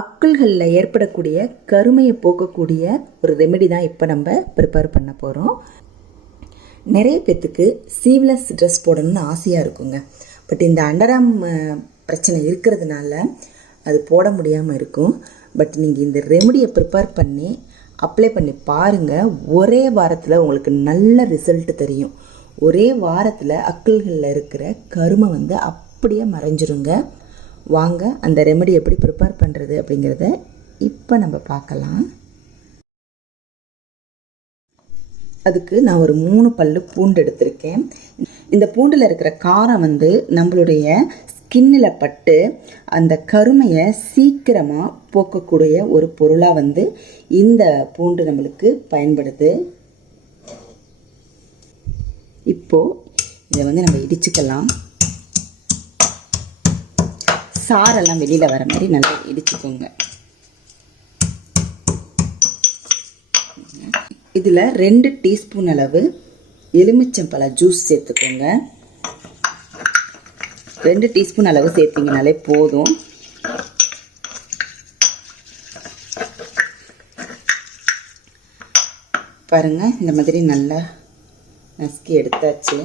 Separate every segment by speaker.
Speaker 1: அக்கல்களில் ஏற்படக்கூடிய கருமையை போக்கக்கூடிய ஒரு ரெமெடி தான் இப்போ நம்ம ப்ரிப்பேர் பண்ண போகிறோம் நிறைய பேர்த்துக்கு சீவ்லெஸ் ட்ரெஸ் போடணும்னு ஆசையாக இருக்குங்க. பட் இந்த அண்டராம் பிரச்சனை இருக்கிறதுனால அது போட முடியாமல் இருக்கும். பட் நீங்கள் இந்த ரெமெடியை ப்ரிப்பேர் பண்ணி அப்ளை பண்ணி பாருங்கள் ஒரே வாரத்தில் உங்களுக்கு நல்ல ரிசல்ட் தெரியும். ஒரே வாரத்தில் அக்கல்களில் இருக்கிற கருமை வந்து அப்படியே மறைஞ்சிருங்க. வாங்க அந்த ரெமெடி எப்படி ப்ரிப்பேர் பண்ணுறது அப்படிங்கிறத இப்போ நம்ம பார்க்கலாம். அதுக்கு நான் ஒரு மூணு பல்லு பூண்டு எடுத்திருக்கேன். இந்த பூண்டில் இருக்கிற காரம் வந்து நம்மளுடைய ஸ்கின்னில் பட்டு அந்த கருமையை சீக்கிரமாக போக்கக்கூடிய ஒரு பொருளாக வந்து இந்த பூண்டு நம்மளுக்கு பயன்படுது. இப்போது இதை வந்து நம்ம இடிச்சுக்கலாம். சாரெல்லாம் வெளியில் வர மாதிரி நல்லா இடிச்சுக்கோங்க. இதில் ரெண்டு டீஸ்பூன் அளவு எலுமிச்சம்பழ ஜூஸ் சேர்த்துக்கோங்க. ரெண்டு டீஸ்பூன் அளவு சேர்த்திங்கனாலே போதும். பாருங்கள் இந்த மாதிரி நல்லா நசுக்கி எடுத்தாச்சு.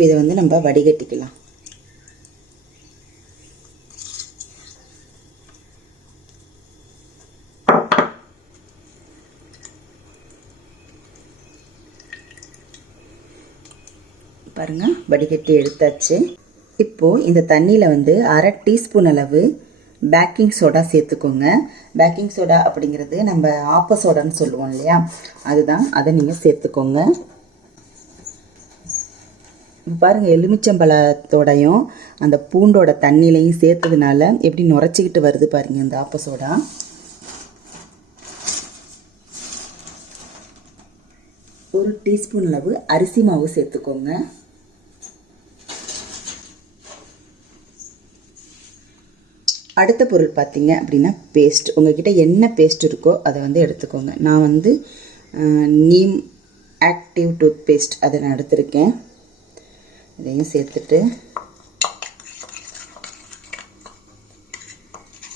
Speaker 1: இப்போ இதை வந்து நம்ம வடிகட்டிக்கலாம். பாருங்கள் வடிகட்டி எடுத்தாச்சு. இப்போது இந்த தண்ணியில் வந்து அரை டீஸ்பூன் அளவு பேக்கிங் சோடா சேர்த்துக்கோங்க. பேக்கிங் சோடா அப்படிங்கிறது நம்ம ஆப்ப சோடான்னு சொல்லுவோம் இல்லையா? அதுதான் அதை நீங்கள் சேர்த்துக்கோங்க. பாருங்கள் எலுமிச்சம்பழத்தோடையும் அந்த பூண்டோட தண்ணியிலையும் சேர்த்ததுனால எப்படி நுரைச்சிக்கிட்டு வருது பாருங்கள் இந்த ஆப்பசோடா ஒரு டீஸ்பூன் அளவு அரிசி மாவு சேர்த்துக்கோங்க. அடுத்த பொருள் பார்த்தீங்க அப்படின்னா பேஸ்ட் உங்ககிட்ட என்ன பேஸ்ட் இருக்கோ அதை வந்து எடுத்துக்கோங்க. நான் வந்து நீம் ஆக்டிவ் டூத் பேஸ்ட் அதை நான் எடுத்திருக்கேன். இதையும் சேர்த்துட்டு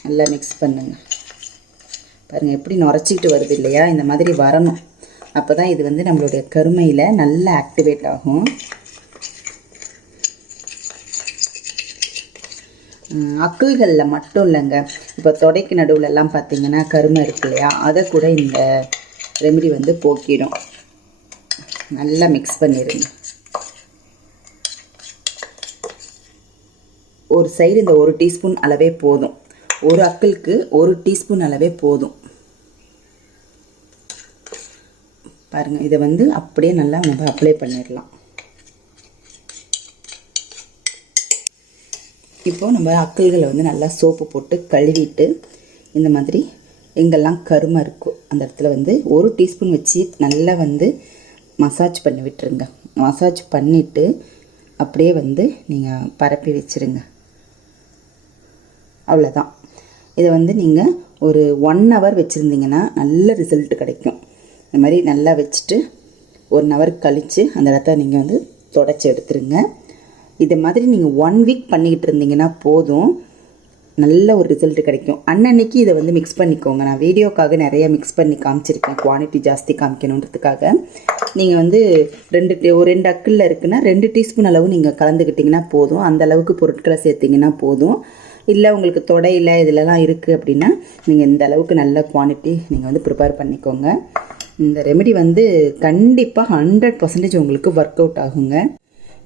Speaker 1: நல்லா மிக்ஸ் பண்ணுங்க. பாருங்கள் எப்படி நுரைச்சிக்கிட்டு வருது இல்லையா? இந்த மாதிரி வரணும். அப்போ தான் இது வந்து நம்மளுடைய கருமையில் நல்லா ஆக்டிவேட் ஆகும். அக்குள்களில் மட்டும் இல்லைங்க. இப்போ தொடைக்கு நடுவுலலாம் பார்த்தீங்கன்னா கருமை இருக்கு இல்லையா? அதை கூட இந்த ரெமெடி வந்து போக்கிடும். நல்லா மிக்ஸ் பண்ணிடுங்க ஒரு சைடு இந்த ஒரு டீஸ்பூன் அளவே போதும். ஒரு அக்கிளுக்கு ஒரு டீஸ்பூன் அளவே போதும். பாருங்கள் இதை வந்து அப்படியே நல்லா நம்ம அப்ளை பண்ணிடலாம் இப்போது நம்ம அக்கல்களை வந்து நல்லா சோப்பு போட்டு கழுவிட்டு இந்த மாதிரி எங்கெல்லாம் கருமை இருக்கோ அந்த இடத்துல வந்து ஒரு டீஸ்பூன் வச்சு நல்லா வந்து மசாஜ் பண்ணி விட்டுருங்க. மசாஜ் பண்ணிவிட்டு அப்படியே வந்து நீங்கள் பரப்பி வச்சுருங்க. அவ்வளோதான் இதை வந்து நீங்கள் ஒரு ஒன் ஹவர் வச்சுருந்தீங்கன்னா நல்ல ரிசல்ட் கிடைக்கும். இந்த மாதிரி நல்லா வச்சுட்டு ஒன் ஹவர் கழித்து அந்த இடத்த நீங்கள் வந்து தொடச்சி எடுத்துருங்க. இதை மாதிரி நீங்கள் ஒன் வீக் பண்ணிக்கிட்டு இருந்தீங்கன்னா போதும். நல்ல ஒரு ரிசல்ட் கிடைக்கும். அன்னன்னைக்கு இதை வந்து மிக்ஸ் பண்ணிக்கோங்க. நான் வீடியோக்காக நிறைய மிக்ஸ் பண்ணி காமிச்சிருக்கேன். குவான்டிட்டி ஜாஸ்தி காமிக்கணுன்றதுக்காக. நீங்கள் வந்து ரெண்டு டீ ஒரு ரெண்டு அக்கில் இருக்குன்னா ரெண்டு டீஸ்பூன் அளவு நீங்கள் கலந்துக்கிட்டிங்கன்னா போதும். அந்த அளவுக்கு பொருட்களை சேர்த்திங்கன்னா போதும். இல்லை உங்களுக்கு தொடையில் இதிலலாம் இருக்குது அப்படின்னா நீங்கள் இந்த அளவுக்கு நல்ல குவான்டிட்டி நீங்கள் வந்து ப்ரிப்பேர் பண்ணிக்கோங்க. இந்த ரெமெடி வந்து கண்டிப்பாக ஹண்ட்ரட் பர்சன்டேஜ் உங்களுக்கு ஒர்க் அவுட் ஆகுங்க.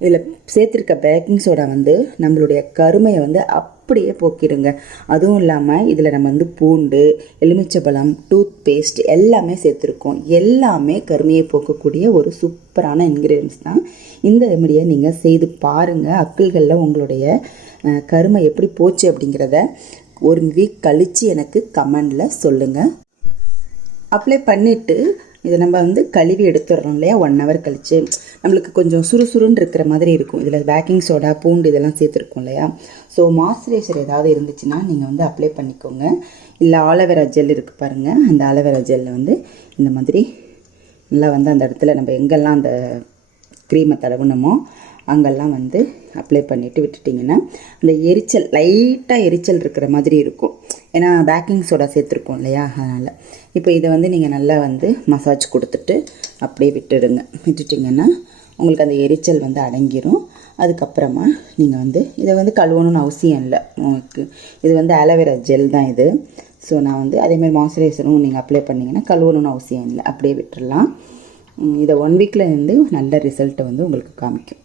Speaker 1: இதில் சேர்த்துருக்க பேக்கிங் சோடா வந்து நம்மளுடைய கருமையை வந்து அப் அப்படியே போக்கிடுங்க. அதுவும் இல்லாமல் இதில் நம்ம வந்து பூண்டு எலுமிச்சபழம் டூத் பேஸ்ட் எல்லாமே சேர்த்துருக்கோம். எல்லாமே கருமையை போக்கக்கூடிய ஒரு சூப்பரான இன்க்ரீடியன்ஸ் தான். இந்த ரெமடியை நீங்கள் செய்து பாருங்கள் அக்கல்களில் உங்களுடைய கருமை எப்படி போச்சு அப்படிங்கிறத ஒரு வீக் கழித்து எனக்கு கமெண்டில் சொல்லுங்கள் அப்ளை பண்ணிவிட்டு இதை நம்ம வந்து கழுவி எடுத்துடுறோம் இல்லையா? ஒன் ஹவர் கழித்து நம்மளுக்கு கொஞ்சம் சுறுசுறுன்னு இருக்கிற மாதிரி இருக்கும். இதில் பேக்கிங் சோடா பூண்டு இதெல்லாம் சேர்த்துருக்கோம் இல்லையா? ஸோ மாய்ஸ்சரைசர் ஏதாவது இருந்துச்சுன்னா நீங்கள் வந்து அப்ளை பண்ணிக்கோங்க. இல்லை ஆலோவேரா ஜெல் இருக்குது பாருங்கள் அந்த ஆலோவேரா ஜெல்லில் வந்து இந்த மாதிரி நல்லா வந்து அந்த இடத்துல நம்ம எங்கெல்லாம் அந்த க்ரீமை தடவுனமோ அங்கெல்லாம் வந்து அப்ளை பண்ணிவிட்டு விட்டுட்டிங்கன்னா அந்த எரிச்சல் லைட்டாக எரிச்சல் இருக்கிற மாதிரி இருக்கும். ஏன்னா பேக்கிங் சோடா சேர்த்துருக்கோம் இல்லையா? அதனால். இப்போ இதை வந்து நீங்கள் நல்லா வந்து மசாஜ் கொடுத்துட்டு அப்படியே விட்டுடுங்க. விட்டுட்டிங்கன்னா உங்களுக்கு அந்த எரிச்சல் வந்து அடங்கிரும். அதுக்கப்புறமா நீங்கள் வந்து இதை வந்து கழுவணும்னு அவசியம் இல்லை. உங்களுக்கு இது வந்து அலோவேரா ஜெல் தான் இது. ஸோ நான் வந்து அதேமாதிரி மாய்ஸ்சரைசரும் நீங்கள் அப்ளை பண்ணிங்கன்னா கழுவணும்னு அவசியம் இல்லை. அப்படியே விட்டுடலாம். இதை ஒன் வீக்கில் இருந்து நல்ல ரிசல்ட்டை வந்து உங்களுக்கு காமிக்கும்.